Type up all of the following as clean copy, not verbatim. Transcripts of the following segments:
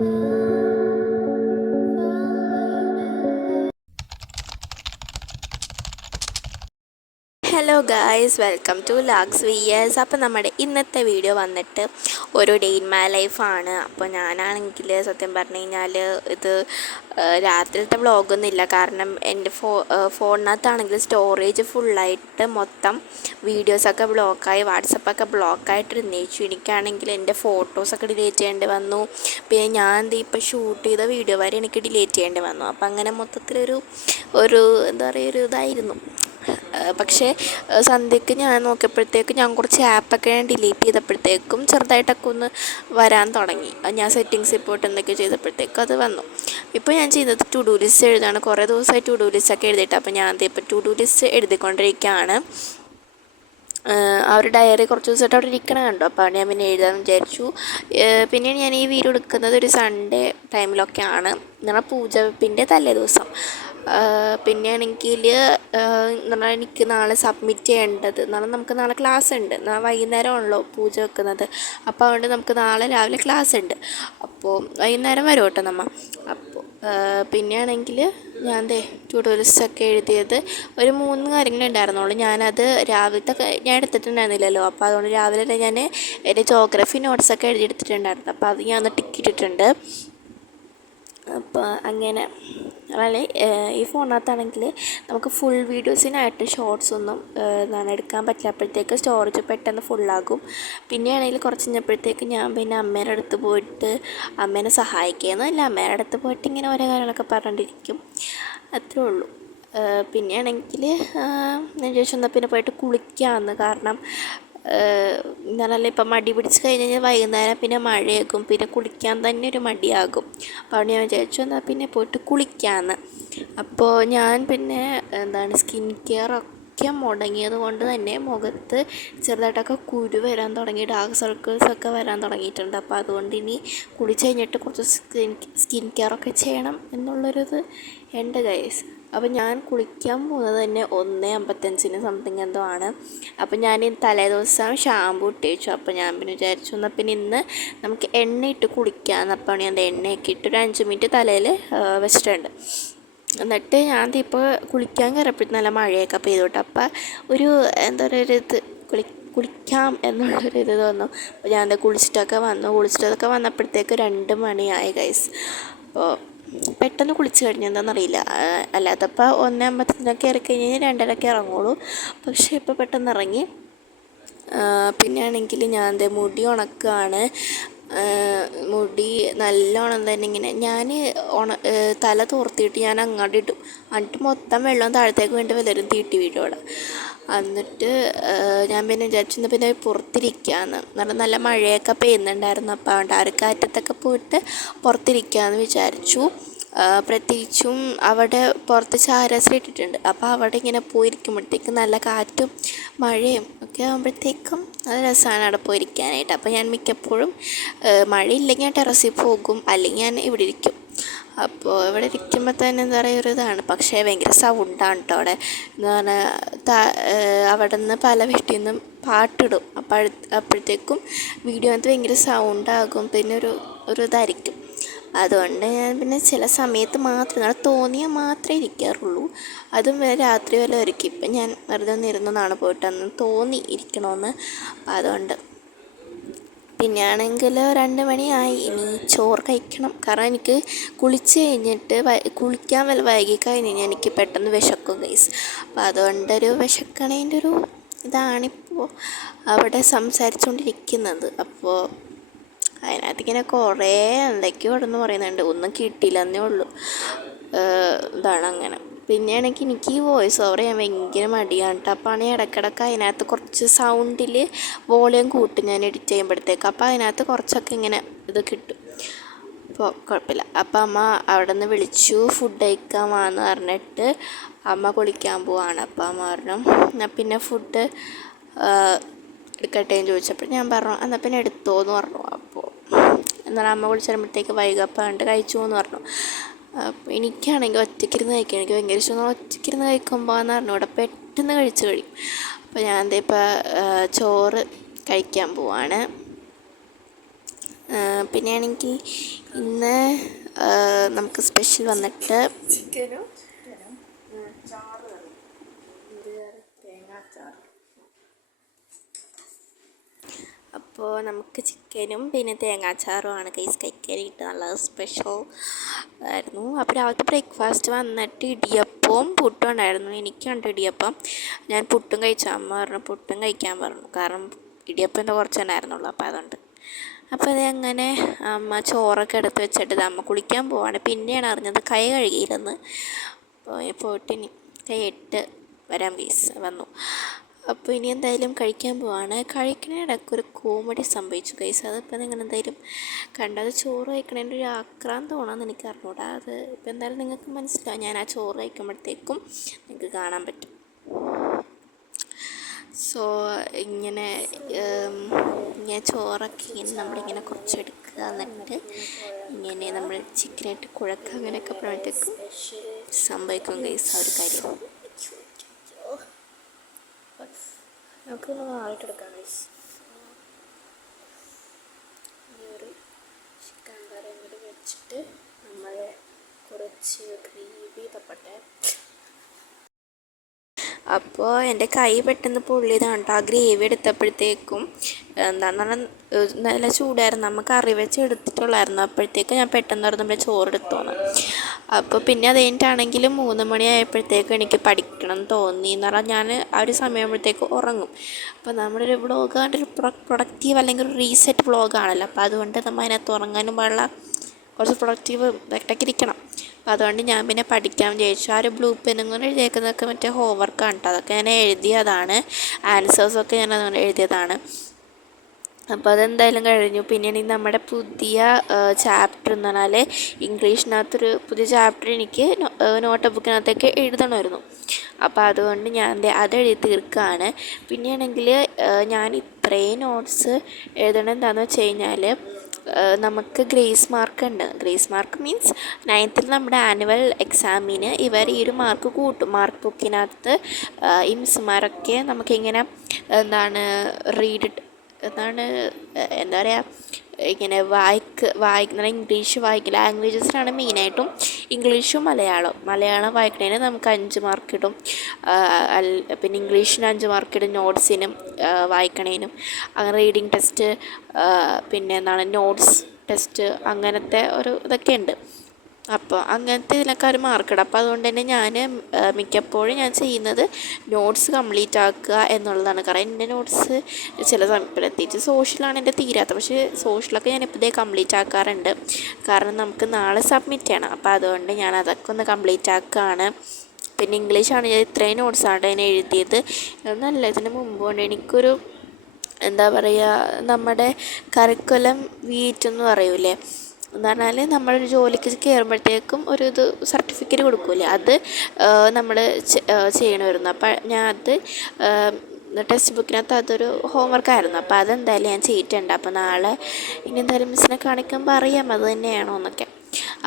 Hello guys, welcome to ലാക്സ് വിയേഴ്സ്. അപ്പോൾ നമ്മുടെ ഇന്നത്തെ വീഡിയോ വന്നിട്ട് ഒരു ഡേ ഇൻ മൈ ലൈഫാണ്. അപ്പോൾ ഞാനാണെങ്കിൽ സത്യം പറഞ്ഞു കഴിഞ്ഞാൽ ഇത് രാത്രിയിലത്തെ വ്ളോഗൊന്നുമില്ല. കാരണം എൻ്റെ ഫോണിനകത്താണെങ്കിൽ സ്റ്റോറേജ് ഫുള്ളായിട്ട് മൊത്തം വീഡിയോസൊക്കെ ബ്ലോക്കായി, വാട്സപ്പൊക്കെ ബ്ലോക്കായിട്ടിരുന്നേച്ചു. എനിക്കാണെങ്കിൽ എൻ്റെ ഫോട്ടോസൊക്കെ ഡിലീറ്റ് ചെയ്യേണ്ടി വന്നു. പിന്നെ ഞാൻ ഇപ്പോൾ ഷൂട്ട് ചെയ്ത വീഡിയോ വരെ എനിക്ക് ഡിലീറ്റ് ചെയ്യേണ്ടി വന്നു. അപ്പം അങ്ങനെ മൊത്തത്തിലൊരു എന്താ പറയുക, ഒരു ഇതായിരുന്നു. പക്ഷേ സന്ധ്യയ്ക്ക് ഞാൻ നോക്കിയപ്പോഴത്തേക്ക് ഞാൻ കുറച്ച് ആപ്പൊക്കെ ഡിലീറ്റ് ചെയ്തപ്പോഴത്തേക്കും ചെറുതായിട്ടൊക്കെ ഒന്ന് വരാൻ തുടങ്ങി. ഞാൻ സെറ്റിങ്സിൽ പോയിട്ട് എന്തൊക്കെ ചെയ്തപ്പോഴത്തേക്കും അത് വന്നു. ഇപ്പോൾ ഞാൻ ചെയ്യുന്നത് ടു ഡു ലിസ്റ്റ് എഴുതാണ്. കുറേ ദിവസമായി ടു ഡു ലിസ്റ്റൊക്കെ എഴുതിയിട്ട് അപ്പോൾ ഞാൻ ഇപ്പോൾ ടു ഡു ലിസ്റ്റ് എഴുതിക്കൊണ്ടിരിക്കുകയാണ്. ആ ഒരു ഡയറി കുറച്ച് ദിവസമായിട്ട് അവിടെ ഇരിക്കണം കണ്ടു. അപ്പോൾ ഞാൻ പിന്നെ എഴുതാമെന്ന് വിചാരിച്ചു. പിന്നെ ഞാൻ ഈ വീഡിയോ എടുക്കുന്നത് ഒരു സൺഡേ ടൈമിലൊക്കെയാണ്, എന്ന് പറഞ്ഞാൽ പൂജ വെപ്പിൻ്റെ തലേ ദിവസം. പിന്നെ ആണെങ്കിൽ എന്ന് പറഞ്ഞാൽ എനിക്ക് നാളെ സബ്മിറ്റ് ചെയ്യേണ്ടത്, നമുക്ക് നാളെ ക്ലാസ് ഉണ്ട്. വൈകുന്നേരമാണല്ലോ പൂജ വെക്കുന്നത്. അപ്പോൾ അതുകൊണ്ട് നമുക്ക് നാളെ രാവിലെ ക്ലാസ് ഉണ്ട്. അപ്പോൾ വൈകുന്നേരം വരും കേട്ടോ നമ്മൾ. അപ്പോൾ പിന്നെ ആണെങ്കിൽ ഞാൻ ടു ഡു ലിസ്റ്റൊക്കെ എഴുതിയത് ഒരു 3 കാര്യങ്ങളുണ്ടായിരുന്നുള്ളൂ. ഞാനത് രാവിലത്തെ ഞാൻ എടുത്തിട്ടുണ്ടായിരുന്നില്ലല്ലോ. അപ്പോൾ അതുകൊണ്ട് രാവിലെ തന്നെ ഞാൻ എൻ്റെ ജോഗ്രഫി നോട്ട്സൊക്കെ എഴുതിയെടുത്തിട്ടുണ്ടായിരുന്നു. അപ്പോൾ അത് ഞാൻ ഒന്ന് ടിക്കിട്ടിട്ടുണ്ട്. അപ്പോൾ അങ്ങനെ ഈ ഫോണിനകത്താണെങ്കിൽ നമുക്ക് ഫുൾ വീഡിയോസിനായിട്ട് ഷോർട്സ് ഒന്നും എടുക്കാൻ പറ്റില്ല. അപ്പോഴത്തേക്ക് സ്റ്റോറേജ് പെട്ടെന്ന് ഫുള്ളാകും. പിന്നെയാണെങ്കിൽ കുറച്ച് കഴിഞ്ഞപ്പോഴത്തേക്ക് ഞാൻ പിന്നെ അമ്മേൻ്റെ അടുത്ത് പോയിട്ട് അമ്മേനെ സഹായിക്കുകയെന്നല്ല, അമ്മേൻ്റെ അടുത്ത് പോയിട്ട് ഇങ്ങനെ ഓരോ കാര്യങ്ങളൊക്കെ പറഞ്ഞിട്ടിരിക്കും, അത്രേ ഉള്ളൂ. പിന്നെയാണെങ്കിൽ ഞാൻ ചോദിച്ചു എന്നാൽ പിന്നെ പോയിട്ട് കുളിക്കാമെന്ന്. കാരണം എന്നാലല്ല ഇപ്പം മടി പിടിച്ച് കഴിഞ്ഞ് കഴിഞ്ഞാൽ വൈകുന്നേരം പിന്നെ മഴയാകും, പിന്നെ കുളിക്കാൻ തന്നെ ഒരു മടിയാകും. അപ്പോൾ അവിടെ ഞാൻ വിചാരിച്ചു എന്നാൽ പിന്നെ പോയിട്ട് കുളിക്കാമെന്ന്. അപ്പോൾ ഞാൻ പിന്നെ സ്കിൻ കെയറൊക്കെ മുടങ്ങിയത് കൊണ്ട് തന്നെ മുഖത്ത് ചെറുതായിട്ടൊക്കെ കുരു വരാൻ തുടങ്ങി, ഡാർക്ക് സർക്കിൾസൊക്കെ വരാൻ തുടങ്ങിയിട്ടുണ്ട്. അപ്പോൾ അതുകൊണ്ട് ഇനി കുളിച്ച് കഴിഞ്ഞിട്ട് കുറച്ച് സ്കിൻ കെയറൊക്കെ ചെയ്യണം എന്നുള്ളൊരിത് ഉണ്ട് ഗൈസ്. അപ്പോൾ ഞാൻ കുളിക്കാൻ പോകുന്നത് തന്നെ 1:55 സംതിങ് എന്തോ ആണ്. അപ്പോൾ ഞാൻ തലേ ദിവസം ഷാമ്പു ഇട്ട് വെച്ചു. അപ്പോൾ ഞാൻ പിന്നെ വിചാരിച്ചു എന്നാൽ പിന്നെ ഇന്ന് നമുക്ക് എണ്ണ ഇട്ട് കുളിക്കാമെന്ന്. അപ്പോൾ ഞാൻ എണ്ണയൊക്കെ ഇട്ട് ഒരു 5 മിനിറ്റ് തലയിൽ വെച്ചിട്ടുണ്ട്. എന്നിട്ട് ഞാൻ ഇപ്പോൾ കുളിക്കാൻ കയറിയപ്പോഴത്തേക്കും നല്ല മഴയൊക്കെ പെയ്തോട്ടെ. അപ്പോൾ ഒരു എന്താ പറയുക, കുളിക്കാം എന്നുള്ളൊരിത് തോന്നും. അപ്പോൾ ഞാൻ കുളിച്ചിട്ടൊക്കെ വന്നപ്പോഴത്തേക്ക് 2 മണിയായി ഗൈസ്. അപ്പോൾ പെട്ടെന്ന് കുളിച്ച് കഴിഞ്ഞെന്താണെന്നറിയില്ല. അല്ലാത്തപ്പോൾ 1:55 ഇറങ്ങിക്കഴിഞ്ഞ് കഴിഞ്ഞാൽ 2:30 ഇറങ്ങുള്ളൂ. പക്ഷേ ഇപ്പോൾ പെട്ടെന്ന് ഇറങ്ങി. പിന്നെ ആണെങ്കിൽ ഞാൻ മുടി ഉണക്കുകയാണ്. മുടി നല്ലോണം തന്നെ ഇങ്ങനെ ഞാൻ തല തോർത്തിയിട്ട് ഞാൻ അങ്ങോട്ട് ഇടും. എന്നിട്ട് മൊത്തം വെള്ളം താഴത്തേക്ക് വേണ്ടി വല്ലവരും തീട്ടി വീഴും അവിടെ. എന്നിട്ട് ഞാൻ പിന്നെ വിചാരിച്ചു പിന്നെ പുറത്തിരിക്കാമെന്ന്. നല്ല മഴയൊക്കെ പെയ്യുന്നുണ്ടായിരുന്നു. അപ്പോൾ അതുകൊണ്ട് ആ ഒരു കാറ്റത്തൊക്കെ പോയിട്ട് പുറത്തിരിക്കാമെന്ന് വിചാരിച്ചു. പ്രത്യേകിച്ചും അവിടെ പുറത്ത് ചാരാശ്രീ ഇട്ടിട്ടുണ്ട്. അപ്പോൾ അവിടെ ഇങ്ങനെ പോയിരിക്കുമ്പോഴത്തേക്കും നല്ല കാറ്റും മഴയും ഒക്കെ ആകുമ്പോഴത്തേക്കും നല്ല രസമാണ് അവിടെ പോയിരിക്കാനായിട്ട്. അപ്പോൾ ഞാൻ മിക്കപ്പോഴും മഴയില്ലെങ്കിൽ ഞാൻ ടെറസിൽ പോകും, അല്ലെങ്കിൽ ഞാൻ ഇവിടെ ഇരിക്കും. അപ്പോൾ ഇവിടെ ഇരിക്കുമ്പോൾ തന്നെ എന്താ പറയുക ഒരു ഇതാണ്. പക്ഷേ ഭയങ്കര സൗണ്ടാണ് കേട്ടോ അവിടെ. എന്ന് പറഞ്ഞാൽ അവിടെ നിന്ന് പല വീട്ടിൽ നിന്നും പാട്ടിടും. അപ്പോഴത്തേക്കും വീഡിയോനകത്ത് ഭയങ്കര സൗണ്ടാകും, പിന്നെ ഒരു ഇതായിരിക്കും. അതുകൊണ്ട് ഞാൻ പിന്നെ ചില സമയത്ത് മാത്രം തോന്നിയാൽ മാത്രമേ ഇരിക്കാറുള്ളൂ. അതും രാത്രി വരെ ഒരുക്കി. ഇപ്പം ഞാൻ വെറുതെ ഒന്നിരുന്നതാണ് പോയിട്ട് അന്ന് തോന്നി ഇരിക്കണമെന്ന്. അപ്പം അതുകൊണ്ട് പിന്നെ ആണെങ്കിൽ 2 മണിയായി. ഇനി ചോറ് കഴിക്കണം. കാരണം എനിക്ക് കുളിച്ച് കഴിഞ്ഞിട്ട് കുളിക്കാൻ വൈകി കഴിഞ്ഞ് കഴിഞ്ഞാൽ എനിക്ക് പെട്ടെന്ന് വിശക്കും ഗൈസ്. അപ്പോൾ അതുകൊണ്ടൊരു വിശക്കണേൻ്റെ ഒരു ഇതാണിപ്പോൾ അവിടെ സംസാരിച്ചുകൊണ്ടിരിക്കുന്നത്. അപ്പോൾ അതിനകത്ത് ഇങ്ങനെ കുറേ എന്തൊക്കെയോ ഇടന്ന് പറയുന്നുണ്ട്, ഒന്നും കിട്ടിയില്ലെന്നേ ഉള്ളൂ. ഇതാണ് അങ്ങനെ. പിന്നെ ആണെങ്കിൽ എനിക്ക് ഈ വോയിസ് ഓവർ ചെയ്യാൻ ഭയങ്കര മടിയാണ് കേട്ടോ. അപ്പോൾ ആണെങ്കിൽ ഇടയ്ക്കിടയ്ക്ക് അതിനകത്ത് കുറച്ച് സൗണ്ടിൽ വോളിയം കൂട്ടും ഞാൻ എഡിറ്റ് ചെയ്യുമ്പോഴത്തേക്ക്. അപ്പോൾ അതിനകത്ത് കുറച്ചൊക്കെ ഇങ്ങനെ ഇത് കിട്ടും. അപ്പോൾ കുഴപ്പമില്ല. അപ്പോൾ അമ്മ അവിടെ നിന്ന് വിളിച്ചു, ഫുഡ് കഴിക്കാൻ വാന്ന് പറഞ്ഞിട്ട് അമ്മ കുളിക്കാൻ പോവാണ്. അപ്പോൾ അമ്മ പറഞ്ഞു എന്നാൽ പിന്നെ ഫുഡ് എടുക്കട്ടെ എന്ന് ചോദിച്ചപ്പോൾ ഞാൻ പറഞ്ഞു എന്നാൽ പിന്നെ എടുത്തോ എന്ന് പറഞ്ഞു. അപ്പോൾ എന്നാൽ അമ്മ വിളിച്ച് വരുമ്പോഴത്തേക്ക് വൈകപ്പം കണ്ട് കഴിച്ചു എന്ന് പറഞ്ഞു. അപ്പോൾ എനിക്കാണെങ്കിൽ ഒറ്റയ്ക്കിരുന്ന് കഴിക്കാൻ എനിക്ക് ഭയങ്കര ഇഷ്ടം. ഒറ്റയ്ക്കിരുന്ന് കഴിക്കുമ്പോൾ എന്ന് പറഞ്ഞു ഇവിടെ പെട്ടെന്ന് കഴിച്ച് കഴിയും. അപ്പോൾ ഞാൻ ഇപ്പോൾ ചോറ് കഴിക്കാൻ പോവാണ്. പിന്നെ ആണെങ്കിൽ ഇന്ന് നമുക്ക് സ്പെഷ്യൽ വന്നിട്ട് ചിക്കനും ചാറ് കറി, തേങ്ങാച്ചാറ്. അപ്പോൾ നമുക്ക് ചിക്കനും പിന്നെ തേങ്ങാച്ചാറുമാണ് കഴിക്കാനായിട്ട് നല്ല സ്പെഷ്യൽ ആയിരുന്നു. അപ്പോൾ രാവിലത്തെ ബ്രേക്ക്ഫാസ്റ്റ് വന്നിട്ട് ഇടിയപ്പവും പുട്ടും ഉണ്ടായിരുന്നു. എനിക്കുണ്ട് ഇടിയപ്പം. ഞാൻ പുട്ടും കഴിച്ചു. അമ്മ പറഞ്ഞു പുട്ടും കഴിക്കാൻ പറഞ്ഞു, കാരണം ഇടിയപ്പം എന്താ കുറച്ച് ഉണ്ടായിരുന്നുള്ളൂ. അപ്പോൾ അതുകൊണ്ട് അപ്പോൾ അതങ്ങനെ അമ്മ ചോറൊക്കെ എടുത്ത് വെച്ചിട്ട് അമ്മ കുളിക്കാൻ പോവാണ്. പിന്നെയാണ് അറിഞ്ഞത് കൈ കഴുകിയിരുന്ന്. പോയിട്ട് ഇനി കൈ ഇട്ട് വരാൻ വന്നു. അപ്പോൾ ഇനി എന്തായാലും കഴിക്കാൻ പോവാണ്. കഴിക്കണതിനിടയ്ക്ക് ഒരു കോമഡി സംഭവിച്ചു ഗൈസ്. അതിപ്പോൾ നിങ്ങൾ എന്തായാലും കണ്ടത്. ചോറ് കഴിക്കണതിൻ്റെ ഒരു ആക്രാന്തമാണെന്ന് എനിക്ക് അറിഞ്ഞൂടാ. അത് ഇപ്പോൾ എന്തായാലും നിങ്ങൾക്ക് മനസ്സിലാവും. ഞാൻ ആ ചോറ് കഴിക്കുമ്പോഴത്തേക്കും നിങ്ങൾക്ക് കാണാൻ പറ്റും. സോ ഇങ്ങനെ ചോറൊക്കെ ഇങ്ങനെ നമ്മളിങ്ങനെ കുറച്ചെടുക്കുക, എന്നിട്ട് ഇങ്ങനെ നമ്മൾ ചിക്കനായിട്ട് കുഴക്കുക, അങ്ങനെയൊക്കെ പറയുമ്പോഴത്തേക്കും സംഭവിക്കും ഗൈസ് ആ ഒരു കാര്യം. നമുക്കൊന്ന് ആയിട്ടെടുക്കാം ഗൈസ്. ഈ ഒരു ചിക്കൻ കറി കൂടി വെച്ചിട്ട് നമ്മൾ കുറച്ച് ഗ്രേവി തപ്പട്ടെ. അപ്പോൾ എൻ്റെ കൈ പെട്ടെന്ന് പൊള്ളിയതാണ് കേട്ടോ. ആ ഗ്രേവി എടുത്തപ്പോഴത്തേക്കും എന്താണെന്ന് പറഞ്ഞാൽ നല്ല ചൂടായിരുന്നു. നമുക്ക് കറി വെച്ച് എടുത്തിട്ടുള്ളായിരുന്നു. അപ്പോഴത്തേക്കും ഞാൻ പെട്ടെന്ന് പറഞ്ഞ ചോറ് എടുത്തോണം. അപ്പോൾ പിന്നെ അത് കഴിഞ്ഞിട്ടാണെങ്കിലും 3 മണിയായപ്പോഴത്തേക്കും എനിക്ക് പഠിക്കണം എന്ന് തോന്നി. എന്ന് പറഞ്ഞാൽ ഞാൻ ആ ഒരു സമയമാകുമ്പോഴത്തേക്കും ഉറങ്ങും. അപ്പോൾ നമ്മുടെ ഒരു വ്ളോഗ് ഒരു പ്രൊഡക്റ്റീവ് അല്ലെങ്കിൽ ഒരു റീസെറ്റ് വ്ളോഗാണല്ലോ. അപ്പോൾ അതുകൊണ്ട് നമ്മൾ അതിനകത്ത് ഉറങ്ങാനും പാടില്ല, കുറച്ച് പ്രൊഡക്റ്റീവ് ഇതൊക്കെ ഇരിക്കണം. അപ്പോൾ അതുകൊണ്ട് ഞാൻ പിന്നെ പഠിക്കാൻ വിചാരിച്ചു. ആ ഒരു ബ്ലൂ പെന്നും കൊണ്ട് എഴുതിയേക്കുന്നതൊക്കെ മറ്റേ ഹോംവർക്കാണ് കേട്ടോ. അതൊക്കെ ഞാൻ എഴുതിയതാണ്. ആൻസേഴ്സൊക്കെ ഞാൻ അതുകൊണ്ട് എഴുതിയതാണ്. അപ്പോൾ അതെന്തായാലും കഴിഞ്ഞു. പിന്നെയാണെങ്കിൽ നമ്മുടെ പുതിയ ചാപ്റ്റർ എന്ന് പറഞ്ഞാൽ ഇംഗ്ലീഷിനകത്തൊരു പുതിയ ചാപ്റ്റർ എനിക്ക് നോട്ട് ബുക്കിനകത്തേക്ക് എഴുതണമായിരുന്നു. അപ്പോൾ അതുകൊണ്ട് ഞാൻ അത് എഴുതി തീർക്കുകയാണ്. പിന്നെയാണെങ്കിൽ ഞാൻ ഇത്രയും നോട്ട്സ് എഴുതണം എന്താണെന്ന് വെച്ച് കഴിഞ്ഞാൽ നമുക്ക് ഗ്രേസ് മാർക്ക് ഉണ്ട്. ഗ്രേസ് മാർക്ക് മീൻസ് 9th നമ്മുടെ ആനുവൽ എക്സാമിന് ഇവർ ഈ ഒരു മാർക്ക് കൂട്ടും. മാർക്ക് ബുക്കിനകത്ത് ഈ മിസ്സുമാരൊക്കെ നമുക്കിങ്ങനെ എന്താ പറയുക, ഇങ്ങനെ വായിക്കുന്ന ഇംഗ്ലീഷ് വായിക്കുക. ലാംഗ്വേജസിനാണ് മെയിനായിട്ടും ഇംഗ്ലീഷും മലയാളം വായിക്കുന്നതിന് നമുക്ക് 5 മാർക്ക് ഇടും. പിന്നെ ഇംഗ്ലീഷിന് 5 മാർക്ക് ഇടും, നോട്ട്സിനും വായിക്കണേനും. അങ്ങനെ റീഡിങ് ടെസ്റ്റ്, പിന്നെ നോട്ട്സ് ടെസ്റ്റ്, അങ്ങനത്തെ ഒരു ഇതൊക്കെ ഉണ്ട്. അപ്പോൾ അങ്ങനത്തെ ഇതിനൊക്കെ ഒരു മാർക്കിടും. അപ്പോൾ അതുകൊണ്ട് തന്നെ ഞാൻ മിക്കപ്പോഴും ഞാൻ ചെയ്യുന്നത് നോട്ട്സ് കംപ്ലീറ്റ് ആക്കുക എന്നുള്ളതാണ്. കാരണം എൻ്റെ നോട്ട്സ് ചില പ്രത്യേകിച്ച് സോഷ്യലാണ് എൻ്റെ തീരാത്ത. പക്ഷേ സോഷ്യലൊക്കെ ഞാൻ ഇപ്പോഴേ കംപ്ലീറ്റ് ആക്കാറുണ്ട്. കാരണം നമുക്ക് നാളെ സബ്മിറ്റ് ചെയ്യണം. അപ്പോൾ അതുകൊണ്ട് ഞാൻ അതൊക്കെ ഒന്ന് കംപ്ലീറ്റ് ആക്കുകയാണ്. പിന്നെ ഇംഗ്ലീഷാണ് ഞാൻ ഇത്രയും നോട്ട്സാണ് അതിന് എഴുതിയത്. എന്നല്ല, ഇതിന് മുമ്പ് കൊണ്ട് എനിക്കൊരു എന്താ പറയുക, നമ്മുടെ കരിക്കുലം വീറ്റ് എന്ന് പറയൂലേ, എന്ന് പറഞ്ഞാൽ നമ്മളൊരു ജോലിക്ക് കയറുമ്പോഴത്തേക്കും ഒരു സർട്ടിഫിക്കറ്റ് കൊടുക്കൂലേ, അത് നമ്മൾ ചെയ്യണമായിരുന്നു. അപ്പം ഞാൻ അത് ടെക്സ്റ്റ് ബുക്കിനകത്ത് അതൊരു ഹോംവർക്കായിരുന്നു. അപ്പോൾ അതെന്തായാലും ഞാൻ ചെയ്തിട്ടുണ്ട്. അപ്പോൾ നാളെ ഇനി എന്തായാലും മിസ്സിനെ കാണിക്കുമ്പോൾ അറിയാം അത് തന്നെയാണോ എന്നൊക്കെ.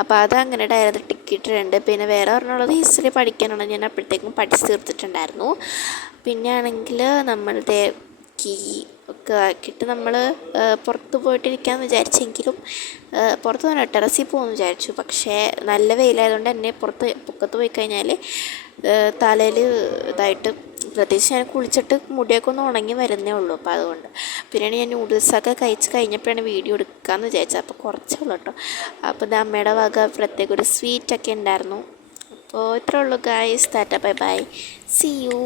അപ്പോൾ അതങ്ങനെ ഡയറി ടിക്കിട്ടുണ്ട്. പിന്നെ വേറെ പറഞ്ഞുള്ളത് ഹിസ്റ്ററി പഠിക്കാനാണ്. ഞാൻ അപ്പോഴത്തേക്കും പഠിച്ച് തീർത്തിട്ടുണ്ടായിരുന്നു. പിന്നെ ആണെങ്കിൽ നമ്മളുടെ കീ ഒക്കെ ആക്കിയിട്ട് നമ്മൾ പുറത്ത് പോയിട്ടിരിക്കാമെന്ന് വിചാരിച്ചെങ്കിലും പുറത്ത് പോകാൻ ടെറസിൽ പോകുമെന്ന് വിചാരിച്ചു. പക്ഷേ നല്ല വെയിലായതുകൊണ്ട് തന്നെ പൊക്കത്ത് പോയി കഴിഞ്ഞാൽ തലയിൽ ഇതായിട്ട്, പ്രത്യേകിച്ച് ഞാൻ കുളിച്ചിട്ട് മുടിയൊക്കെ ഒന്ന് ഉണങ്ങി വരുന്നേ ഉള്ളൂ. അപ്പോൾ അതുകൊണ്ട് പിന്നെയാണ് ഞാൻ നൂഡിൽസൊക്കെ കഴിച്ച് കഴിഞ്ഞപ്പോഴാണ് വീഡിയോ എടുക്കാമെന്ന് വിചാരിച്ചത്. അപ്പോൾ കുറച്ചേ ഉള്ളൂ കേട്ടോ. അപ്പോൾ ഇത് അമ്മയുടെ വക പ്രത്യേക ഒരു സ്വീറ്റൊക്കെ ഉണ്ടായിരുന്നു. അപ്പോൾ ഇത്രേ ഉള്ളൂ ഗായ്സ്. ടാറ്റ ബൈ ബൈ, സീ യു.